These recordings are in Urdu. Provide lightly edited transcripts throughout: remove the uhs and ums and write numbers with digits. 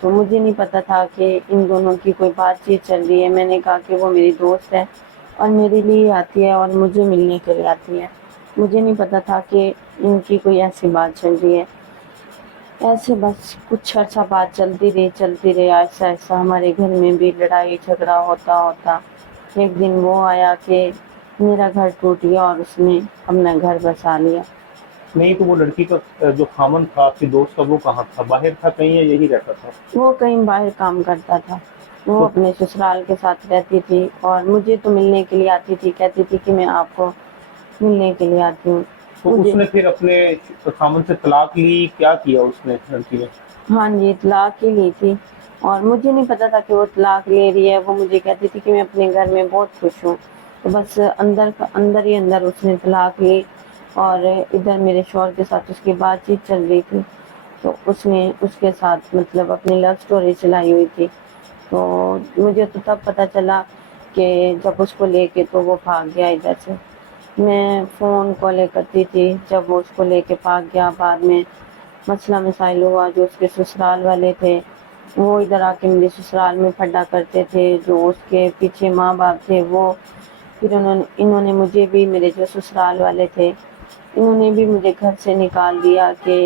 تو مجھے نہیں پتا تھا کہ ان دونوں کی کوئی بات چیت چل رہی ہے. میں نے کہا کہ وہ میری دوست ہے اور میرے لیے آتی ہے اور مجھے ملنے کے لیے آتی ہے. مجھے نہیں پتا تھا کہ ان کی کوئی ایسی بات چل رہی ہے. ایسے بس کچھ عرصہ بات چلتی رہی. ایسا ہمارے گھر میں بھی لڑائی جھگڑا ہوتا. ایک دن وہ آیا کہ میرا گھر ٹوٹ گیا اور اس نے اپنا گھر بسا لیا. نہیں تو وہ لڑکی کا جو خامن تھا آپ کی دوست کا وہ کہاں تھا؟ باہر تھا کہیں یا یہی رہتا تھا؟ وہ کہیں باہر کام کرتا تھا. وہ تو اپنے سسرال کے ساتھ رہتی تھی اور مجھے تو ملنے کے لیے آتی تھی. کہتی تھی کہ میں آپ کو ملنے کے لیے آتی ہوں. تو اس نے پھر اپنے خامن سے طلاق لی؟ کیا کیا اس نے لڑکی نے؟ ہاں جی, طلاق ہی لی تھی اور مجھے نہیں پتا تھا کہ وہ طلاق لے رہی ہے. وہ مجھے کہتی تھی کہ میں اپنے گھر میں بہت خوش ہوں. تو بس اندر ہی اندر اس نے طلاق لی اور ادھر میرے شوہر کے ساتھ اس کی بات چیت چل رہی تھی. تو اس نے اس کے ساتھ مطلب اپنی لو سٹوری چلائی ہوئی تھی. تو مجھے تو تب پتا چلا کہ جب اس کو لے کے تو وہ بھاگ گیا ادھر سے. میں فون کالیں کرتی تھی جب وہ اس کو لے کے بھاگ گیا. بعد میں مسئلہ مسائل ہوا. جو اس کے سسرال والے تھے وہ ادھر آ کے میرے سسرال میں پھڈا کرتے تھے. جو اس کے پیچھے ماں باپ تھے وہ پھر انہوں نے مجھے بھی, میرے جو سسرال والے تھے انہوں نے بھی مجھے گھر سے نکال دیا کہ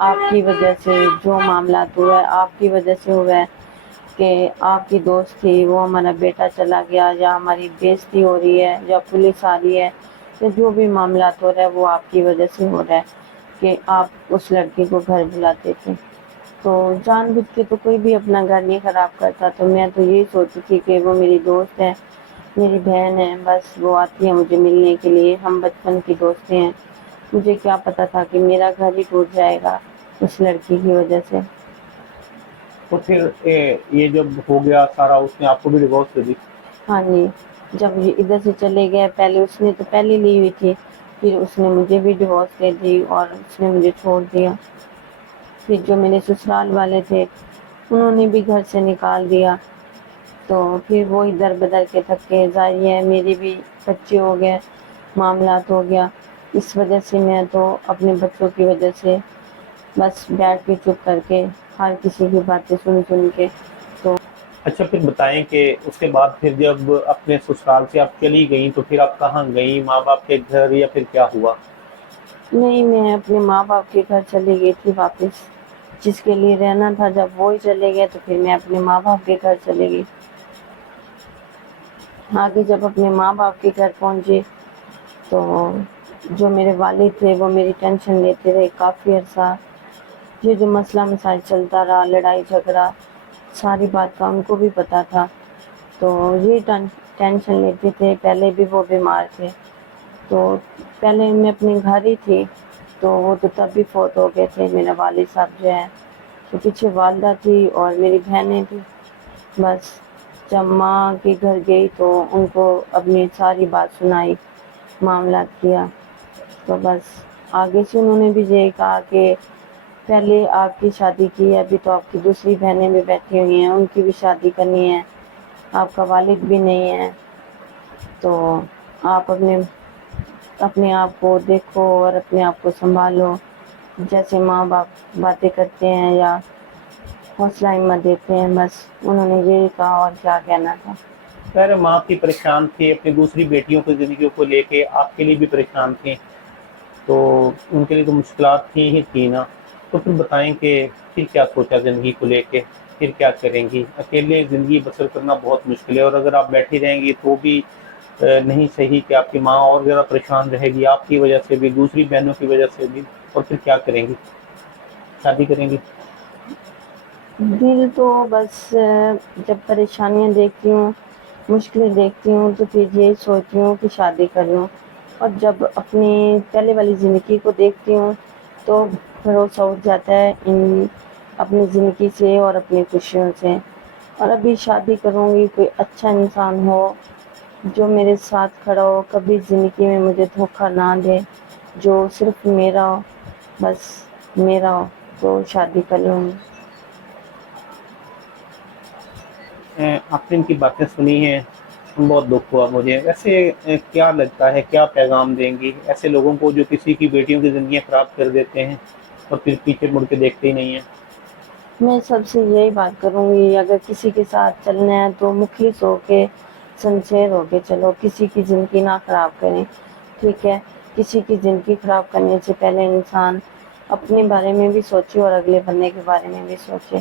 آپ کی وجہ سے جو معاملات ہوا ہے آپ کی وجہ سے ہوا ہے. کہ آپ کی دوست تھی وہ ہمارا بیٹا چلا گیا, یا ہماری بےزتی ہو رہی ہے, یا پولیس آ رہی ہے, یا جو بھی معاملات ہو رہا ہے وہ آپ کی وجہ سے ہو رہا ہے کہ آپ اس لڑکی کو گھر بلاتے تھے. تو جان بوجھ کے تو کوئی بھی اپنا گھر نہیں خراب کرتا. تو میں تو یہی سوچی تھی کہ وہ میری دوست ہے, میری بہن ہے, بس وہ آتی ہے مجھے ملنے کے لیے. ہم بچپن کی دوستیں ہیں. مجھے کیا پتا تھا کہ میرا گھر ہی ٹوٹ جائے گا اس لڑکی کی وجہ سے. تو پھر یہ جب ہو گیا سارا, اس نے آپ کو بھی ڈیورس دے دی؟ ہاں جی, جب یہ ادھر سے چلے گئے, پہلے اس نے تو پہلے لی ہوئی تھی, پھر اس نے مجھے بھی ڈیورس دے دی اور اس نے مجھے چھوڑ دیا. پھر جو میرے سسرال والے تھے انہوں نے بھی گھر سے نکال دیا. تو پھر وہ ادھر بدر کے تھکے. ظاہر ہے میری بھی بچے ہو گئے, معاملات ہو گیا. اس وجہ سے میں تو اپنے بچوں کی وجہ سے بس بیٹھ کے چپ کر کے ہر کسی کی باتیں سن کے. تو اچھا پھر بتائیں کہ اس کے بعد پھر جب اپنے سسرال سے آپ چلی گئیں تو پھر آپ کہاں گئیں؟ ماں باپ کے گھر یا پھر کیا ہوا؟ نہیں, میں اپنے ماں باپ کے گھر چلی گئی تھی واپس. جس کے لیے رہنا تھا جب وہی چلے گئے تو پھر میں اپنے ماں باپ کے گھر چلے گئی. آگے جب اپنے ماں باپ کے گھر پہنچے تو جو میرے والد تھے وہ میری ٹینشن لیتے رہے کافی عرصہ. یہ جو مسئلہ مسائل چلتا رہا, لڑائی جھگڑا, ساری بات کا ان کو بھی پتا تھا. تو یہ ٹینشن لیتے تھے. پہلے بھی وہ بیمار تھے, تو پہلے میں اپنے گھر ہی تھی تو وہ تو تب بھی فوت ہو گئے تھے. میرا والد صاحب جو ہے تو پیچھے والدہ تھی اور میری بہنیں تھی. بس جب ماں کے گھر گئی تو ان کو اپنی ساری بات سنائی, معاملات کیا. تو بس آگے سے انہوں نے بھی یہی کہا کہ پہلے آپ کی شادی کی ہے, ابھی تو آپ کی دوسری بہنیں بھی بیٹھی ہوئی ہیں, ان کی بھی شادی کرنی ہے, آپ کا والد بھی نہیں ہے, تو آپ اپنے آپ کو دیکھو اور اپنے آپ کو سنبھالو. جیسے ماں باپ باتیں کرتے ہیں یا حوصلہ ہمت دیتے ہیں, بس انہوں نے یہی کہا اور کیا کہنا تھا. خیر ماں بھی پریشان تھی اپنی دوسری بیٹیوں کی زندگیوں کو لے کے, آپ کے لیے بھی پریشان تھیں, تو ان کے لیے تو مشکلات تھیں ہی تھیں نا. تو پھر بتائیں کہ پھر کیا سوچا زندگی کو لے کے, پھر کیا کریں گی؟ اکیلے زندگی بسر کرنا بہت مشکل ہے, اور اگر آپ بیٹھی رہیں گی تو بھی نہیں صحیح کہ آپ کی ماں اور زیادہ پریشان رہے گی آپ کی وجہ سے بھی, دوسری بہنوں کی وجہ سے بھی. اور پھر کیا کریں گی؟ شادی کریں گی؟ دل تو بس جب پریشانیاں دیکھتی ہوں, مشکلیں دیکھتی ہوں, تو پھر یہی سوچتی ہوں کہ شادی کر لوں. اور جب اپنی پہلے والی زندگی کو دیکھتی ہوں تو بھروسہ اٹھ جاتا ہے ان اپنی زندگی سے اور اپنی خوشیوں سے. اور ابھی شادی کروں گی کوئی اچھا انسان ہو جو میرے ساتھ کھڑا ہو, کبھی زندگی میں مجھے دھوکہ نہ دے, جو صرف میرا ہو, بس میرا ہو, تو شادی کر لوں گی. آپ نے ان کی باتیں سنی ہیں, بہت دکھ ہوا مجھے. ویسے کیا لگتا ہے, کیا پیغام دیں گی ایسے لوگوں کو جو کسی کی بیٹیوں کی زندگیاں خراب کر دیتے ہیں اور پھر پیچھے مڑ کے دیکھتے ہی نہیں ہیں؟ میں سب سے یہی بات کروں گی، اگر کسی کے ساتھ چلنا ہے تو مخلص ہو کے سنسیئر ہو کے چلو، کسی کی زندگی نہ خراب کریں، ٹھیک ہے؟ کسی کی زندگی خراب کرنے سے پہلے انسان اپنے بارے میں بھی سوچے اور اگلے بندے کے بارے میں بھی سوچے۔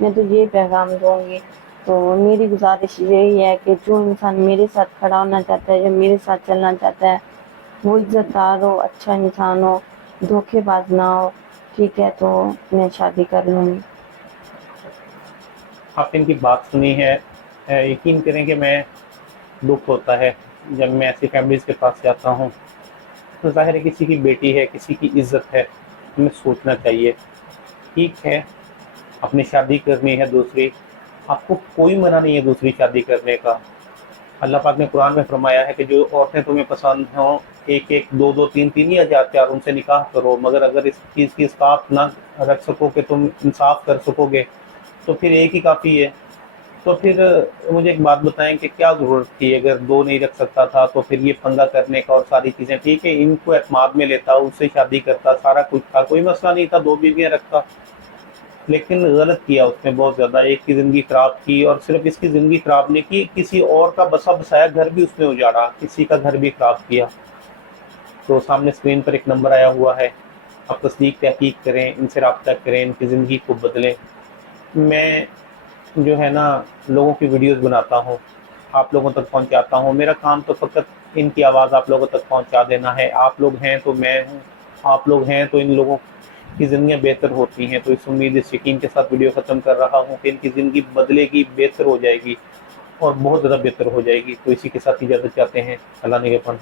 میں تو یہ پیغام دوں گی، تو میری گزارش یہی ہے کہ جو انسان میرے ساتھ کھڑا ہونا چاہتا ہے، جو میرے ساتھ چلنا چاہتا ہے، وہ عزت دار ہو، اچھا انسان ہو، دھوکے باز نہ ہو، ٹھیک ہے؟ تو میں شادی کر لوں گی۔ آپ نے ان کی بات سنی ہے، یقین کریں کہ میں دکھ ہوتا ہے جب میں ایسی فیملیز کے پاس جاتا ہوں۔ تو ظاہر ہے کسی کی بیٹی ہے، کسی کی عزت ہے، ہمیں سوچنا چاہیے، ٹھیک ہے اپنی شادی کرنی ہے دوسری، آپ کو کوئی منع نہیں ہے دوسری شادی کرنے کا۔ اللہ پاک نے قرآن میں فرمایا ہے کہ جو عورتیں تمہیں پسند ہوں، ایک ایک دو دو تین تین یا چار چار ان سے نکاح کرو، مگر اگر اس چیز کی اسقاط نہ رکھ سکو کہ تم انصاف کر سکو گے تو پھر ایک ہی کافی ہے۔ تو پھر مجھے ایک بات بتائیں کہ کیا ضرورت تھی؟ اگر دو نہیں رکھ سکتا تھا تو پھر یہ پنگا کرنے کا اور ساری چیزیں، ٹھیک ہے ان کو اعتماد میں لیتا، اس سے شادی کرتا، سارا کچھ تھا، کوئی مسئلہ نہیں تھا، دو بیویاں رکھتا، لیکن غلط کیا اس نے بہت زیادہ، ایک کی زندگی خراب کی، اور صرف اس کی زندگی خراب نہیں کی، کسی اور کا بسا بسایا گھر بھی اس نے اجاڑا، کسی کا گھر بھی خراب کیا۔ تو سامنے اسکرین پر ایک نمبر آیا ہوا ہے، آپ تصدیق تحقیق کریں، ان سے رابطہ کریں، ان کی زندگی کو بدلیں۔ میں جو ہے نا لوگوں کی ویڈیوز بناتا ہوں، آپ لوگوں تک پہنچاتا ہوں، میرا کام تو فقط ان کی آواز آپ لوگوں تک پہنچا دینا ہے۔ آپ لوگ ہیں تو میں ہوں، آپ لوگ ہیں تو ان لوگوں کی زندگیاں بہتر ہوتی ہیں۔ تو اس امید، اس یقین کے ساتھ ویڈیو ختم کر رہا ہوں کہ ان کی زندگی بدلے گی، بہتر ہو جائے گی، اور بہت زیادہ بہتر ہو جائے گی۔ تو اسی کے ساتھ اجازت چاہتے ہیں، اللہ نگہبان۔